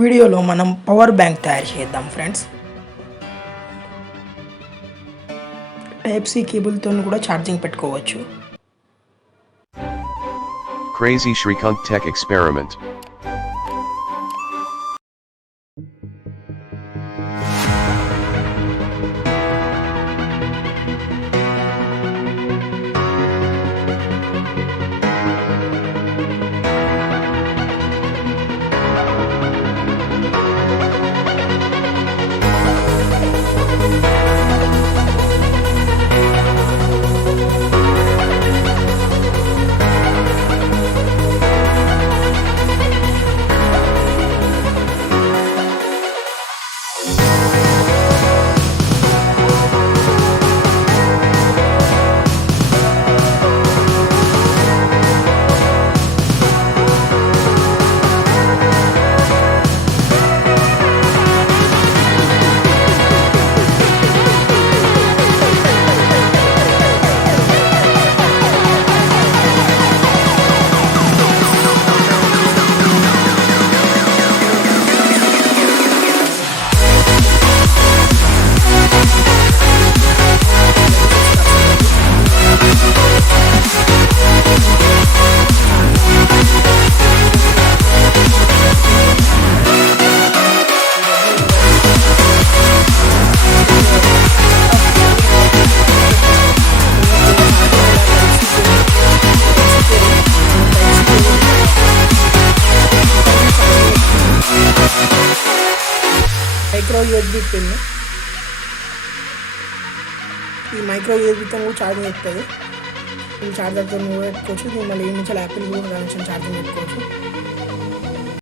వీడియోలో మనం power bank తయారు చేద్దాం ఫ్రెండ్స్. టైప్ సి కేబుల్తో కూడా ఛార్జింగ్ పెట్టుకోవచ్చు. Crazy Shrikant Tech Experiment. Micro USB pin. ఈ మైక్రో యూఎస్బీతో కూడా ఛార్జింగ్ ఎక్కుతుంది. ఈ ఛార్జర్తో కూడా పెట్టుకోవచ్చు. దీని మళ్ళీ ఈ నుంచి యాపిల్ కూడా కనెక్షన్ ఛార్జింగ్ పెట్టుకోవచ్చు.